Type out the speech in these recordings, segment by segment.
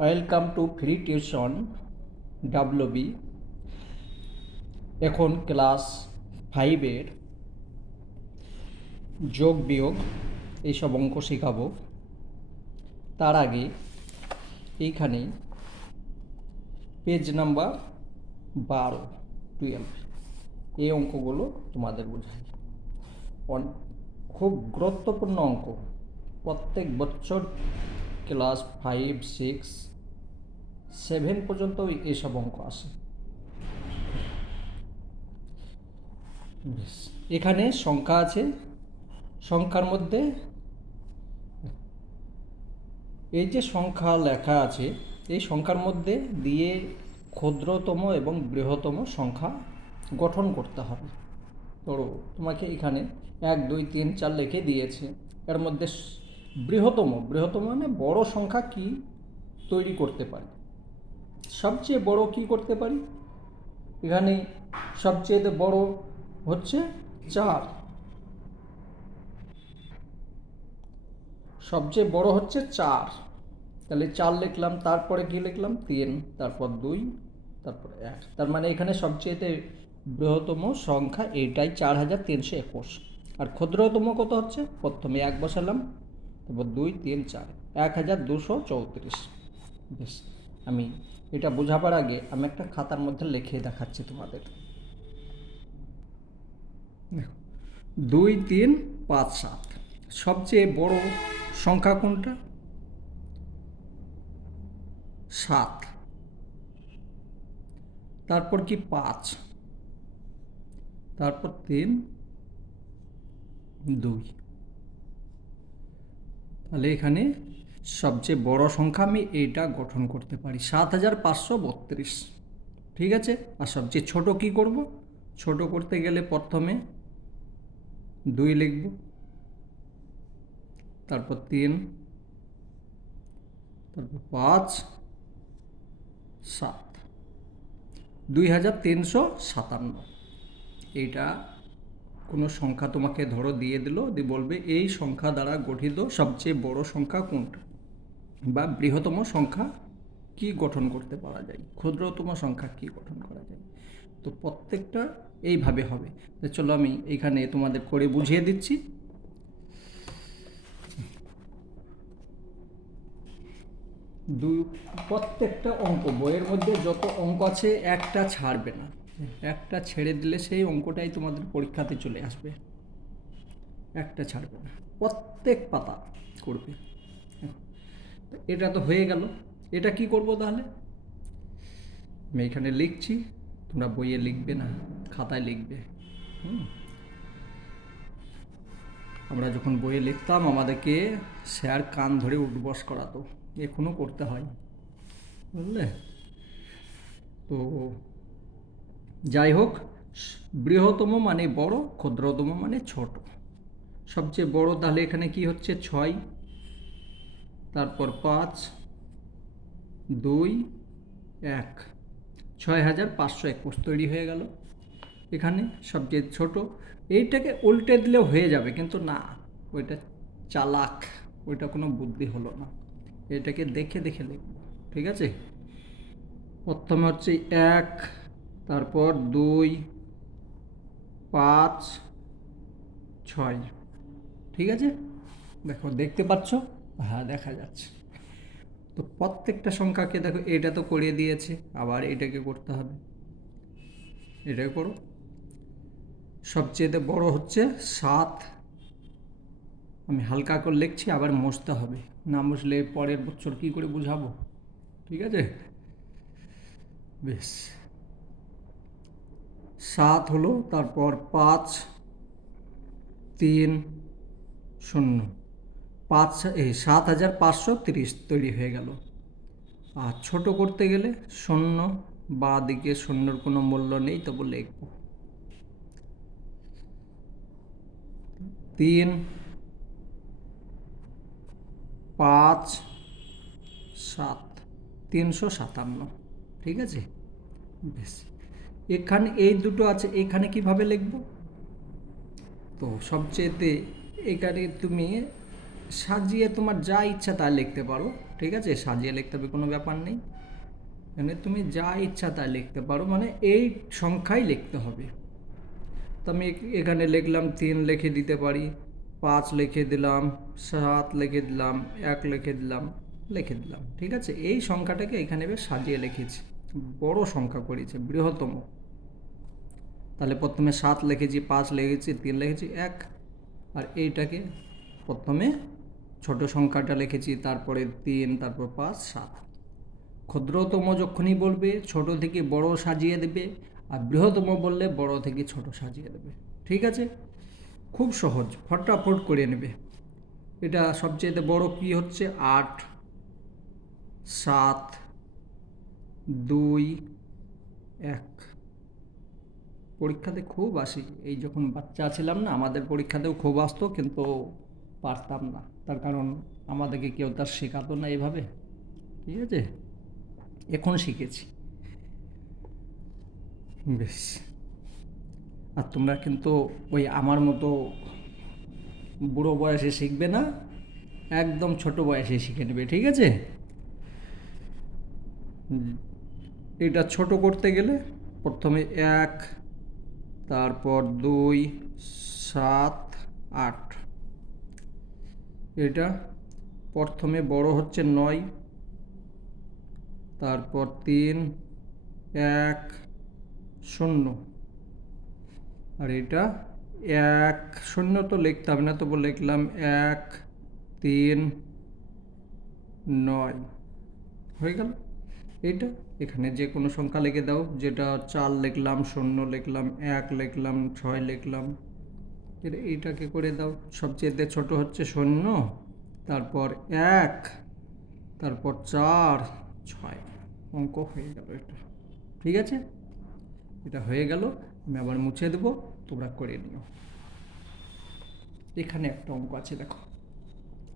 Welcome to free tuition WB. এখন class 5-এর যোগ বিয়োগ এইসব অঙ্ক শেখাবো। তার আগে এইখানে পেজ নাম্বার 12 এই অঙ্কগুলো তোমাদের বোঝাই। খুব গুরুত্বপূর্ণ অঙ্ক, প্রত্যেক বছর ক্লাস 5, 6, 7 পর্যন্ত এইসব অঙ্ক আসে। এখানে সংখ্যা আছে, সংখ্যার মধ্যে এই যে সংখ্যা লেখা আছে, এই সংখ্যার মধ্যে দিয়ে ক্ষুদ্রতম এবং বৃহত্তম সংখ্যা গঠন করতে হবে। ধরো তোমাকে এখানে 1, 2, 3, 4 লিখে দিয়েছে, এর মধ্যে বৃহত্তম মানে বড় সংখ্যা কি তৈরি করতে পারি, সবচেয়ে বড় কি করতে পারি। এখানে সবচেয়ে বড় হচ্ছে 4, সবচেয়ে বড় হচ্ছে 4, তাহলে 4 লিখলাম, তারপরে কি লিখলাম 3, তারপর 2, তারপর 1, তার মানে এখানে সবচেয়ে বৃহত্তম সংখ্যা এইটাই 4321। আর ক্ষুদ্রতম কত হচ্ছে, প্রথমে 1 বসালাম, তারপর 2, 3, 4, 1234। বেশ, আমি এটা বোঝাবার আগে আমি একটা খাতার মধ্যে লিখে দেখাচ্ছি তোমাদের। 2, 3, 5, 7 সবচেয়ে বড় সংখ্যা কোনটা, 7, তারপর কি 5, তারপর 3, 2। তাহলে এখানে সবচেয়ে বড় সংখ্যা আমি এইটা গঠন করতে পারি, 7532। ঠিক আছে। আর সবচেয়ে ছোট কি করব, ছোট করতে গেলে প্রথমে 2 লিখব, তারপর 3, তারপর 5, 7, 2357। এইটা কোনো সংখ্যা তোমাকে ধরো দিয়ে দিল, দিয়ে বলবে এই সংখ্যা দ্বারা গঠিত সবচেয়ে বড় সংখ্যা কোনটা, বা বৃহত্তম সংখ্যা কি গঠন করতে পারা যায়, ক্ষুদ্রতম সংখ্যা কি গঠন করা যায়। তো প্রত্যেকটা এইভাবে হবে। তো চলো আমি এইখানে তোমাদের করে বুঝিয়ে দিচ্ছি। প্রত্যেকটা অঙ্ক বইয়ের মধ্যে যত অঙ্ক আছে একটা ছাড়বে না, একটা ছেড়ে দিলে সেই অঙ্কটাই তোমাদের পরীক্ষাতে চলে আসবে, একটা ছাড়বে না, প্রত্যেক পাতা করবে। এটা তো হয়ে গেল, এটা কি করব তাহলে, আমি এখানে লিখছি, তোমরা বইয়ে লিখবে না, খাতায় লিখবে। আমরা যখন বইয়ে লিখতাম আমাদেরকে স্যার কান ধরে উঠবস করাতো, এখনও করতে হয়, বুঝলে। তো যাই হোক, বৃহত্তম মানে বড়, ক্ষুদ্রতম মানে ছোট। সবচেয়ে বড় তাহলে এখানে কি হচ্ছে 6, তারপর 5, 2, 1, 6521 তৈরি হয়ে গেল। এখানে সবচেয়ে ছোট, এইটাকে উল্টে দিলেও হয়ে যাবে, কিন্তু না, ওইটা চালাক, ওইটা কোনো বুদ্ধি হলো না, এটাকে দেখে দেখে লিখব। ঠিক আছে, প্রথমে হচ্ছে 1, তারপর 2, 5, 6। ঠিক আছে, দেখো দেখতে পাচ্ছ, হ্যাঁ দেখা যাচ্ছে। তো প্রত্যেকটা সংখ্যাকে দেখো, এটা তো করিয়ে দিয়েছে, আবার এটাকে করতে হবে, এটাকে করো। সবচেয়ে বড় হচ্ছে 7, আমি হালকা করে লিখছি, আবার মুছতে হবে, না মুছলে পরের বছর কী করে বুঝাবো। ঠিক আছে, বেশ, 7 হলো, তারপর 5, 3, 0, 7530 তৈরি হয়ে গেল। আর ছোট করতে গেলে 0, বা দিকে 0-র কোনো মূল্য নেই, তবু লিখব 3, 5, 7, 357। ঠিক আছে, বেশ, এখানে এই দুটো আছে, এখানে কিভাবে লিখব, তো সবচেয়েতে এখানে তুমি সাজিয়ে তোমার যা ইচ্ছা তাই লিখতে পারো, ঠিক আছে, সাজিয়ে লিখতে হবে কোনো ব্যাপার নেই। মানে তুমি যা ইচ্ছা তাই লিখতে পারো, মানে এই সংখ্যাই লিখতে হবে। তো আমি এখানে লিখলাম 3 লিখে দিতে পারি, 5 লিখে দিলাম, 7 লিখে দিলাম, 1 লিখে দিলাম, ঠিক আছে। এই সংখ্যাটাকে এখানে বেশ সাজিয়ে লিখেছি, বড় সংখ্যা করেছে, বৃহত্তম। তাহলে প্রথমে 7 লিখেছি, 5 লিখেছি, 3 লিখেছি, 1। আর এইটাকে প্রথমে ছোট সংখ্যাটা লিখেছি, তারপরে 3, তারপর 5, 7। ক্ষুদ্রতম যখনই বলবে ছোট থেকে বড় সাজিয়ে দেবে, আর বৃহত্তম বললে বড় থেকে ছোট সাজিয়ে দেবে, ঠিক আছে। খুব সহজ, ফটাফট করে নেবে। এটা সবচেয়ে বড় কি হচ্ছে 8, 7, 2, 1। পরীক্ষাতে খুব আসি, এই যখন বাচ্চা ছিলাম না, আমাদের পরীক্ষাতেও খুব আসতো, কিন্তু পারতাম না, তার কারণ আমাদেরকে কেউ তার শেখাতো না এইভাবে, ঠিক আছে। এখন শিখেছি, বেশ। আর তোমরা কিন্তু ওই আমার মতো বুড়ো বয়সে শিখবে না, একদম ছোট বয়সে শিখে নেবে, ঠিক আছে। এটা ছোট করতে গেলে প্রথমে 1, তারপর 2, 7, 8। এটা প্রথমে বড় হচ্ছে 9, তারপর 3, 1, 0। আর এটা 1, 0 তো লিখতে হবে না, তবু লিখলাম 1, 3, 9, হয়ে গেল। এইটা এখানে যে কোনো সংখ্যা লিখে দাও, যেটা 4 লিখলাম, 0 লিখলাম, 1 লিখলাম, 6 লিখলাম। এইটাকে করে দাও, সবচেয়ে ছোট হচ্ছে 0, তারপর 1, তারপর 4, 6। অঙ্ক হয়ে গেল এটা, ঠিক আছে। এটা হয়ে গেল, আমি আবার মুছে দেবো, তোমরা করে নিও। এখানে একটা অঙ্ক আছে, দেখো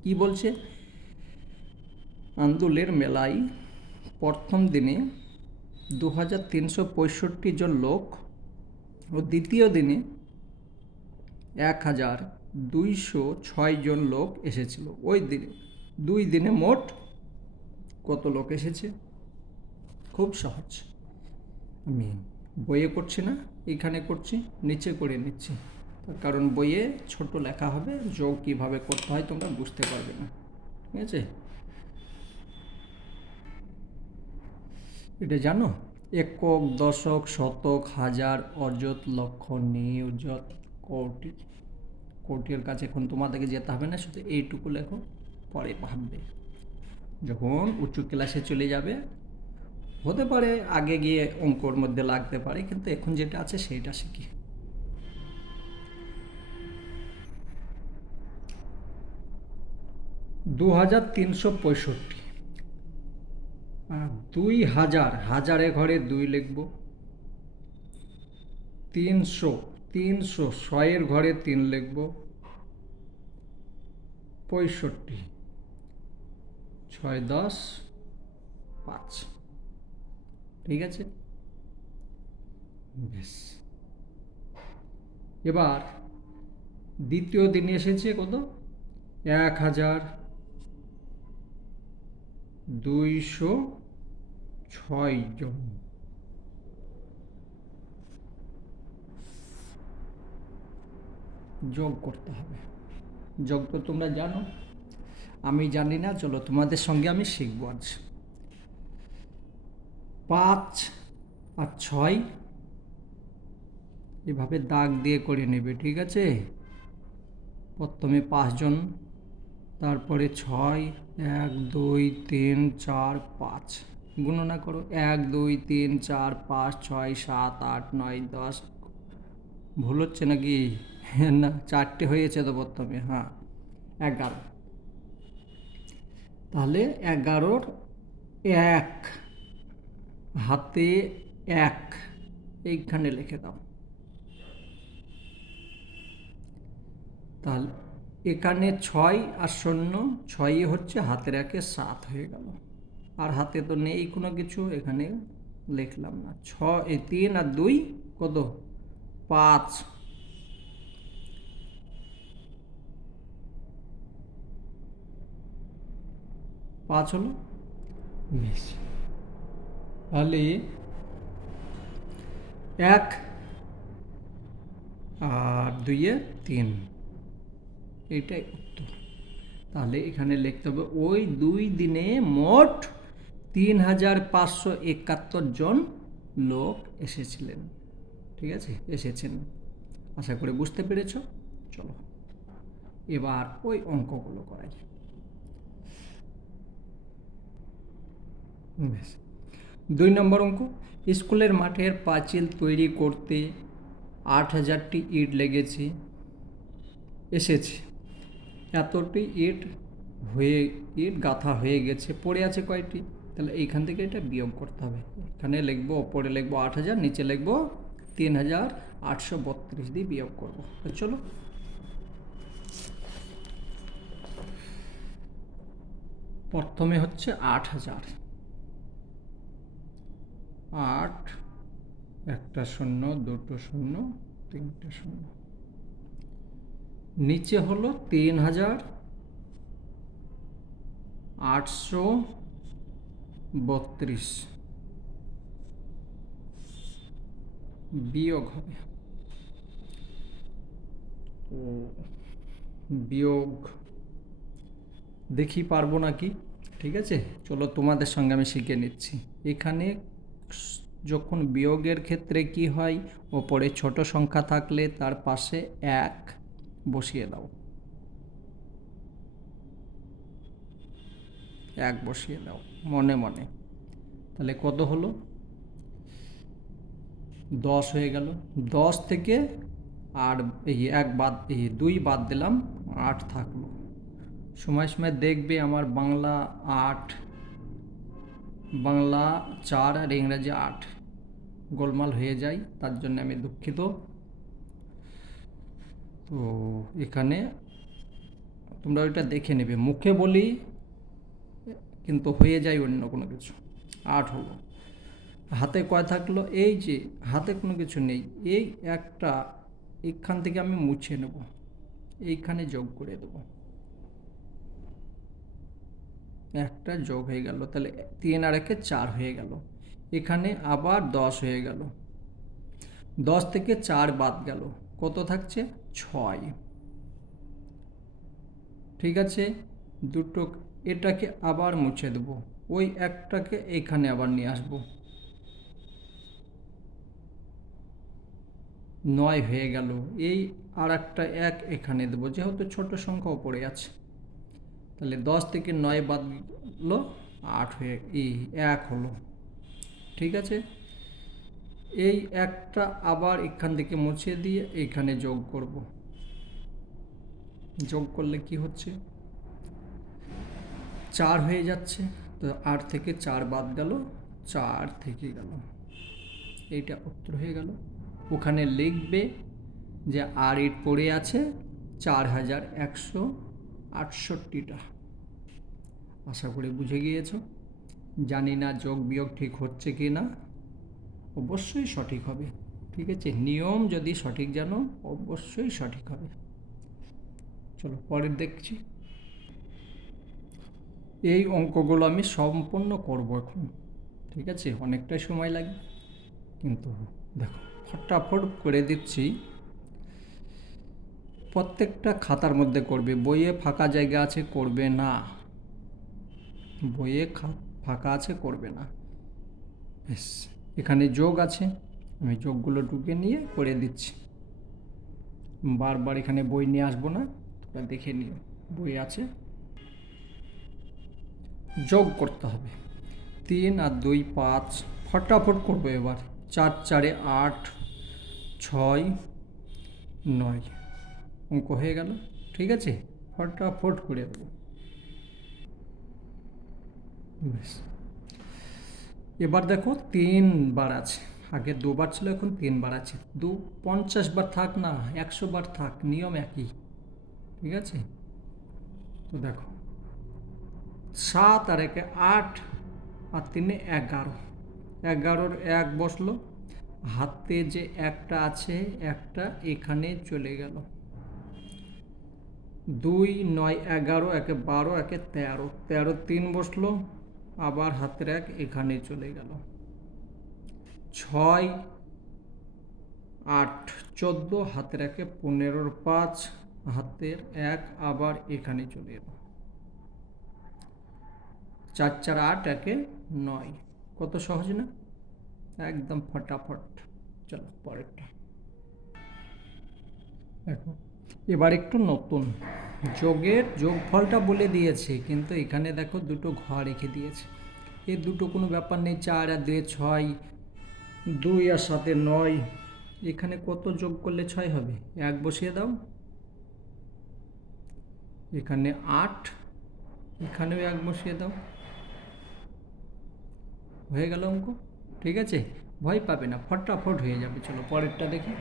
কি বলছে। আন্দুলের মেলায় প্রথম দিনে 2365 জন লোক ও দ্বিতীয় দিনে 1206 জন লোক এসেছিল। ওই দিনে 2 দিনে মোট কত লোক এসেছে? খুব সহজ, আমি বইয়ে করছি না, এখানে করছি, নিচে করে নিচ্ছি, তার কারণ বইয়ে ছোট লেখা হবে, যোগ কীভাবে করতে হয় তোমরা বুঝতে পারবে না, ঠিক আছে। এটা জানো? একক, দশক, শতক, হাজার, অযত, লক্ষ, নিযুত, কোটি। কোটির কাছে এখন তোমাদেরকে যেতে হবে না, শুধু এইটুকু লেখো, পরে ভাববে। যখন উঁচু ক্লাসে চলে যাবে, হতে পারে আগে গিয়ে অঙ্কর মধ্যে লাগতে পারে, কিন্তু এখন যেটা আছে সেইটা শিখি। দু 2365, 2000, হাজারের ঘরে 2 লিখব। 300, 100 ঘরে 3 লিখব। 65, 6, 10, 5, ঠিক আছে, বেশ। এবার দ্বিতীয় দিনে এসেছে কত? 1206 জন। যোগ করতে হবে, যোগ তো তোমরা জানো, আমি জানি না, চলো তোমাদের সঙ্গে আমি শিখবো আজ। 5 আর 6 এভাবে দাগ দিয়ে করে নেবে, ঠিক আছে। প্রথমে 5 জন, তারপরে 6, 1, 2, 3, 4, 5, গণনা করো, 1, 2, 3, 4, 5, 6, 7, 8, 9, 10। ভুল হচ্ছে নাকি? না, 4টে হয়েছে তো প্রথমে, হ্যাঁ, 11। তাহলে 11-র 1, হাতে 1 এইখানে লিখে দাও। তাহলে এখানে 6 আর 0, 6 হচ্ছে হাতের 1-এ 7 হয়ে গেল। আর হাতে তো নেই কোনো কিছু, এখানে লিখলাম না। 3 আর 2 কত? 5। 5 হলো, বেশ। তাহলে 1 আর 2 3, এইটাই উত্তর। তাহলে এখানে লিখতে হবে ওই 2 দিনে মোট 3571 জন লোক এসেছিলেন। ঠিক আছে, এসেছেন। আশা করি বুঝতে পেরেছ। চলো এবার ওই অঙ্কগুলো করাই। বেশ। 2 নম্বর অঙ্ক, স্কুলের মাঠের পাঁচিল তৈরি করতে 8000টি ইট এসেছে। এতটি ইট গাঁথা হয়ে গেছে, পড়ে আছে কয়টি? তাহলে এইখান থেকে এটা বিয়োগ করতে হবে। এখানে লিখবো, ওপরে লিখবো 8000, নিচে লিখবো 3832 দিয়ে বিয়োগ করবো। চলো প্রথমে হচ্ছে 8000, 8, একটা শূন্য, দুটো শূন্য, তিনটে শূন্য। নিচে হলো 3832 বিয়োগ হবে। তো বিয়োগ দেখি পারবো নাকি। ঠিক আছে, চলো তোমাদের সঙ্গে আমি শিখে নিচ্ছি। এখানে যখন বিয়োগের ক্ষেত্রে কি হয়, ওপরে ছোট সংখ্যা থাকলে তার পাশে 1 বসিয়ে দাও, 1 বসিয়ে দাও মনে মনে। তাহলে কত হলো? 10 হয়ে গেল। 10 থেকে আর এই 1 বাদ, এই 2 বাদ দিলাম, 8 থাকলো। সময় সময় দেখবে আমার বাংলা 8, বাংলা 4 আর ইংরাজি 8 গোলমাল হয়ে যায়, তার জন্য আমি দুঃখিত। তো এখানে তোমরা ওইটা দেখে নেবে, মুখে বলি কিন্তু হয়ে যায় অন্য কোনো কিছু। 8 হলো। হাতে কয় থাকলো? এই যে হাতে কোনো কিছু নেই, এই একটা এখান থেকে আমি মুছে নেব, এইখানে যোগ করে দেব, একটা যোগ হয়ে গেল। তাহলে 3 আর 1 4 হয়ে গেল। এখানে আবার 10 হয়ে গেল। 10 থেকে 4 বাদ গেল, কত থাকছে? 6। ঠিক আছে, দুটো এটাকে আবার মুছে দেব, ওই একটাকে এখানে আবার নিয়ে আসবো, 9 হয়ে গেল। এই আর একটা 1 এখানে দেবো, যেহেতু ছোট সংখ্যাও পড়ে আছে। তাহলে 10 থেকে 9 বাদ গেল, 8 হয়ে 1 হলো। ঠিক আছে, এই একটা আবার এখান থেকে মুছে দিয়ে এখানে যোগ করব। যোগ করলে কি হচ্ছে? 4 হয়ে যাচ্ছে। তো 8 থেকে 4 বাদ গেল, 4 থেকে গেল, এইটা উত্তর হয়ে গেল। ওখানে লিখবে যে আর ইট পড়ে আছে 4168টা। আশা করি বুঝে গিয়েছো। জানি না যোগ বিয়োগ ঠিক হচ্ছে কি না, অবশ্যই সঠিক হবে। ঠিক আছে, নিয়ম যদি সঠিক জানো অবশ্যই সঠিক হবে। চলো পরের দেখছি। এই অঙ্কগুলো আমি সম্পূর্ণ করব এখন। ঠিক আছে, অনেকটাই সময় লাগে, কিন্তু দেখো ফটাফট করে দিচ্ছি। প্রত্যেকটা খাতার মধ্যে করবে, বইয়ে ফাঁকা জায়গা আছে করবে না, বইয়ে ফাঁকা আছে করবে না। বেশ, এখানে যোগ আছে, আমি যোগগুলো ঢুকে নিয়ে করে দিচ্ছি। বারবার এখানে বই নিয়ে আসবো না, তোমরা দেখে নিও, বই আছে। যোগ করতে হবে, 3 আর 2 5, ফটাফট করবো এবার। 4 4 8, 6 9, অঙ্ক হয়ে গেল। ঠিক আছে, ফটাফট করে দেবো। বেশ, এবার দেখো 3 বার আছে, আগে 2 বার ছিল, এখন 3 বার আছে। 50 বার থাক না 100 বার থাক, নিয়ম একই। ঠিক আছে, তো দেখো 7 আর 1 8 আর 3 11, 11-র 1 বসলো, হাতে যে একটা আছে একটা এখানে চলে গেল, 2 9 11 একে 12 একে 13, 13 3 বসলো, আবার হাতের এক এখানে চলে গেল। 6 8 14, হাতের একে 15 5, হাতের এক আবার এখানে চলে এলো। 4 4 8 একে 9। কত সহজ না, একদম ফটাফট। চলো পরেরটা দেখো। এবার একটু নতুন যোগের যোগফলটা বলে দিয়েছে, কিন্তু এখানে দেখো দুটো ঘর রেখে দিয়েছে। এই দুটো কোনো ব্যাপার নেই, 4 আর 2 6, 2 আর 7 9। এখানে কত যোগ করলে 6 হবে? 1 বসিয়ে দাও। এখানে 8, এখানেও 1 বসিয়ে দাও, হয়ে গেল অঙ্ক। ঠিক আছে, ভয় পাবে না, ফটাফট হয়ে যাবে। চলো পরেরটা দেখি।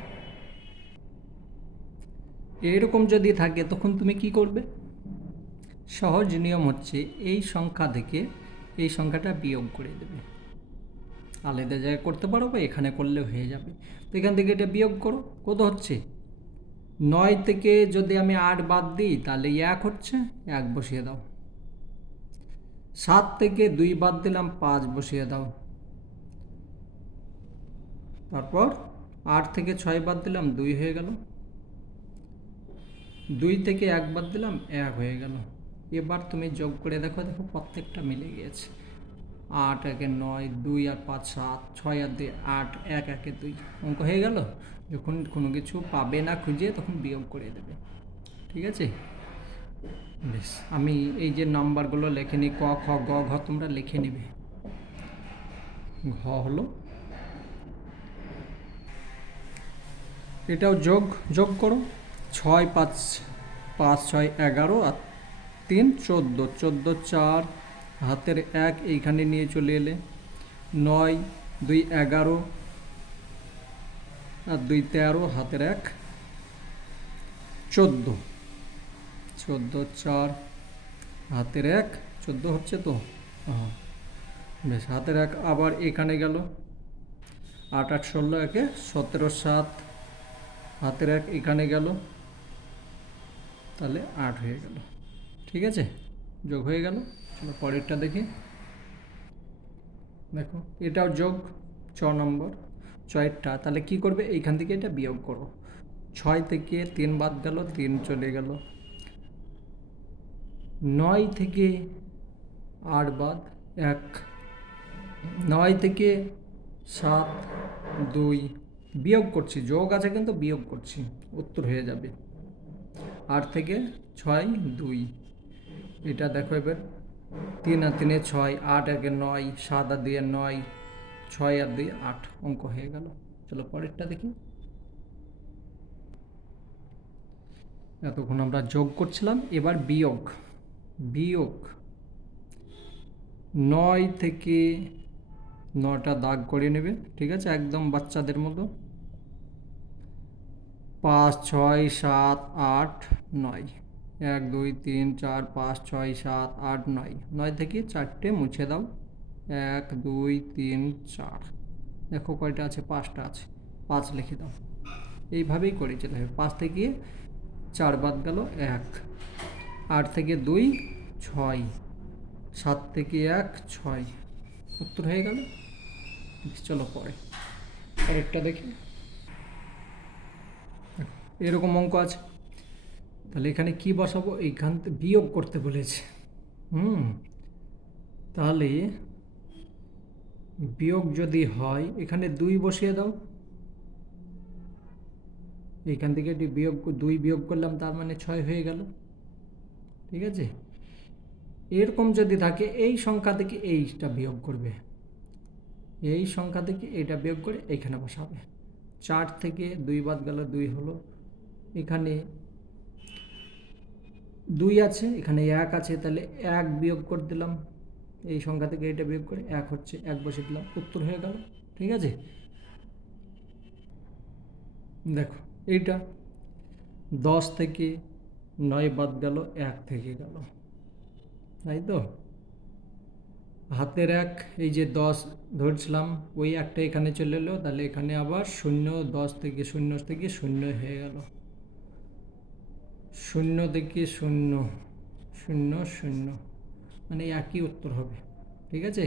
এরকম যদি থাকে তখন তুমি কি করবে? সহজ নিয়ম হচ্ছে এই সংখ্যা থেকে এই সংখ্যাটা বিয়োগ করে দেবে। আলাদা জায়গায় করতে পারো বা এখানে করলে হয়ে যাবে। তো এখান থেকে এটা বিয়োগ করো, কত হচ্ছে? 9 থেকে যদি আমি 8 বাদ দিই তাহলে 1 হচ্ছে, 1 বসিয়ে দাও। 7 থেকে 2 বাদ দিলাম, 5 বসিয়ে দাও। তারপর 8 থেকে 6 বাদ দিলাম, 2 হয়ে গেল। 2 থেকে 1 বাদ দিলাম, 1 হয়ে গেল। এবার তুমি যোগ করে দেখো, দেখো প্রত্যেকটা মিলে গিয়েছে। 8 একে 9, 2 আর 5 7, 6 আর 2 8, 1 একে 2। অঙ্ক হয়ে গেল। যখন কোনো কিছু পাবে না খুঁজে তখন বিয়োগ করে দেবে। ঠিক আছে, বেশ। আমি এই যে নাম্বারগুলো লিখে নিই, ক খ গ ঘ তোমরা লিখে নিবে। ঘ হলো, এটাও যোগ, যোগ করো। 6 5 5 6 11 আর 3 14, 14 4, হাতের 1 এইখানে নিয়ে চলে এলে। 9 2 11 আর 2 13, হাতের 1 14, 14 4, হাতের 1 14 হচ্ছে তো, হ্যাঁ বেশ। হাতের 1 আবার এখানে গেল। 8 8 16 একে 17 7, হাতের 1 এখানে গেল, তাহলে 8 হয়ে গেল। ঠিক আছে, যোগ হয়ে গেল। চলো পরেরটা দেখি। দেখো এটাও যোগ, 6 নম্বর 6টা। তাহলে কি করবে? এইখান থেকে এটা বিয়োগ করো। 6 থেকে 3 বাদ গেল, 3 চলে গেল। 9 থেকে 8 বাদ 1, 9 থেকে 7 2, বিয়োগ করছি, যোগ আছে কিন্তু বিয়োগ করছি, উত্তর হয়ে যাবে। 8 থেকে 6 2, এটা দেখো এবার। 3 আর 3 6, 8 একে 9, 7 আর 2 9, 6 আর 2 8, অঙ্ক হয়ে গেল। চলো পরেরটা দেখি। এতক্ষণ আমরা যোগ করছিলাম, এবার বিয়োগ। বিয়োগ 9 থেকে 9টা দাগ করে নেবে, ঠিক আছে, একদম বাচ্চাদের মতো। 5 6 7 8 9, 1 2 3 4 5 6 7 8 9, 9 থেকে 4টে মুছে দাও। 1 2 3 4, দেখো কয়টা আছে? 5টা আছে, 5 লিখে দাও। এইভাবেই করে যেতে হবে। 5 থেকে 4 বাদ গেল, 1। 8 থেকে 2 6, 7 থেকে 1 6, উত্তর হয়ে গেল। চলো পরেরটা দেখি। এরকম অঙ্ক আছে, তাহলে এখানে কি বসাবো? এইখান থেকে বিয়োগ করতে বলেছে। তাহলে বিয়োগ যদি হয়, এখানে 2 বসিয়ে দাও। এইখান থেকে 2 বিয়োগ করলাম, তার মানে 6 হয়ে গেল। ঠিক আছে, এরকম যদি থাকে এই সংখ্যা থেকে এইটা বিয়োগ করবে, এই সংখ্যা থেকে এটা বিয়োগ করে এইখানে বসাবে। 4 থেকে 2 বাদ গেল, 2 হলো। এখানে 2 আছে, এখানে 1 আছে, তাহলে 1 বিয়োগ করে দিলাম। এই সংখ্যা থেকে এটা বিয়োগ করে 1 হচ্ছে, 1 বসিয়ে দিলাম, উত্তর হয়ে গেল। ঠিক আছে, দেখো এইটা 10 থেকে 9 বাদ গেল, 1 থেকে গেল, তাই তো। হাতের 1, এই যে 10 ধরছিলাম, ওই একটা এখানে চলে এলো, তাহলে এখানে আবার 0, 10 থেকে 0 থেকে 0 হয়ে গেল। শূন্য থেকে শূন্য, শূন্য শূন্য, মানে একই উত্তর হবে। ঠিক আছে,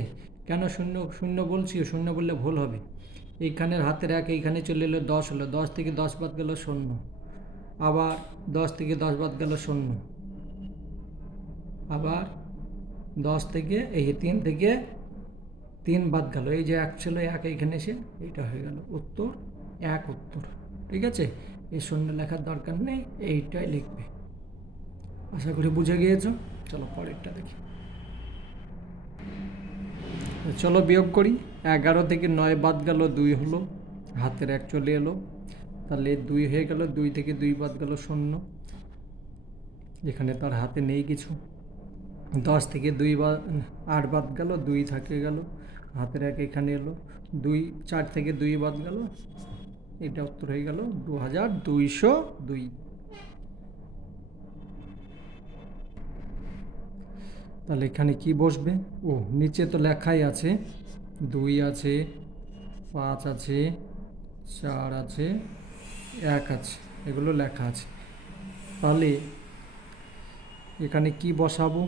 কেন শূন্য শূন্য বলছি? শূন্য বললে ভুল হবে। এইখানের হাতের এক এইখানে চলে এলো 10 হলো, 10 থেকে 10 বাদ গেল শূন্য, আবার 10 থেকে 10 বাদ গেল শূন্য, আবার 10 থেকে এই 3 থেকে 3 বাদ গেল, এই যে এক ছিল এক এইখানে এসে এইটা হয়ে গেল উত্তর, এক উত্তর। ঠিক আছে, এই শূন্য লেখার দরকার নেই, এইটাই লিখবে। আশা করি বুঝে গিয়েছো। চলো পরেরটা দেখি। চলো বিয়োগ করি। 11 থেকে 9 বাদ গেল 2 হলো, হাতের এক চলে এলো, তাহলে 2 হয়ে গেল। 2 থেকে 2 বাদ গেল শূন্য, এখানে তার হাতে নেই কিছু। 10 থেকে 8 বাদ গেল, 2 থাকে গেল, হাতের এক এখানে এলো। 4 থেকে 2 বাদ গেল, এটা উত্তর হয়ে গেল 2202। তাহলে এখানে কি বসবে? ও নিচে তো লেখাই আছে, 2 আছে, 5 আছে, 4 আছে, 1 আছে, এগুলো লেখা আছে। তাহলে এখানে কি বসাবো?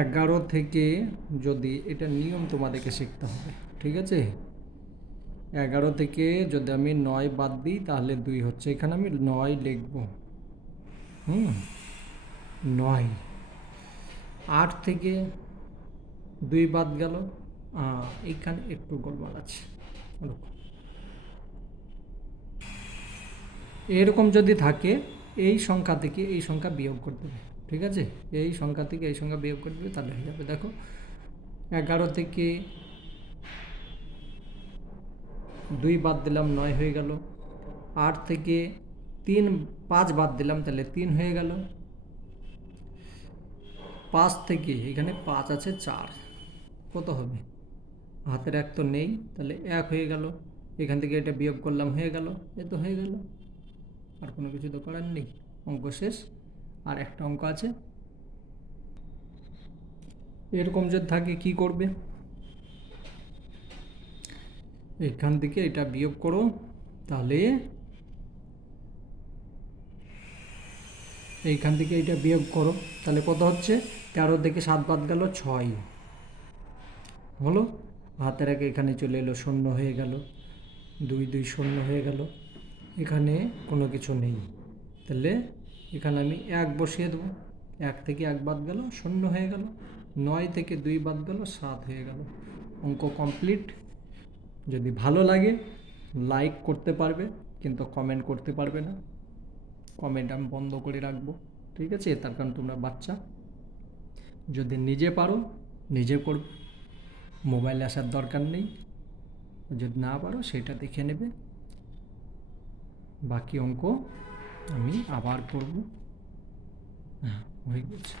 11 থেকে, যদি এটা নিয়ম তোমাদেরকে শিখতে হবে, ঠিক আছে? 11 থেকে যদি আমি 9 বাদ দিই তাহলে 2 হচ্ছে, এখানে আমি 9 লিখব। 9। 8 থেকে 2 বাদ গেল, এইখানে একটু গোলমাল আছে। এরকম যদি থাকে, এই সংখ্যা থেকে এই সংখ্যা বিয়োগ করতে হবে। ঠিক আছে, এই সংখ্যা থেকে এই সংখ্যা বিয়োগ করে দেবে, তাহলে হয়ে যাবে। দেখো 11 থেকে 2 বাদ দিলাম, 9 হয়ে গেল। 8 থেকে 5 বাদ দিলাম, তাহলে 3 হয়ে গেল। 5 থেকে এখানে 5 আছে 4, কত হবে? হাতের এক তো নেই, তাহলে 1 হয়ে গেল। এখান থেকে এটা বিয়োগ করলাম, হয়ে গেল, এ তো হয়ে গেল। আর কোনো কিছু তো করার নেই, অঙ্ক শেষ। আর একটা অঙ্ক আছে, এরকম যদি থাকে কি করবে? এখান থেকে এটা বিয়োগ করো, তাহলে এইখান থেকে এটা বিয়োগ করো, তাহলে কত হচ্ছে? 13 থেকে 7 বাদ গেল 6 হলো, হাতের আগে এখানে চলে এলো, শূন্য হয়ে গেল। 2 2 শূন্য হয়ে গেল, এখানে কোনো কিছু নেই, তাহলে এখানে আমি 1 বসিয়ে দেবো। 1 থেকে 1 বাদ গেল, শূন্য হয়ে গেল। 9 থেকে 2 বাদ গেল, 7 হয়ে গেল। অঙ্ক কমপ্লিট। যদি ভালো লাগে লাইক করতে পারবে, কিন্তু কমেন্ট করতে পারবে না। কমেন্ট আমি বন্ধ করে রাখবো, ঠিক আছে? তার কারণ তোমরা বাচ্চা। যদি নিজে পারো নিজে করবে, মোবাইলে আসার দরকার নেই। যদি না পারো সেটা দেখে নেবে, বাকি অঙ্ক আমি আবার করব। হয়ে গেছে।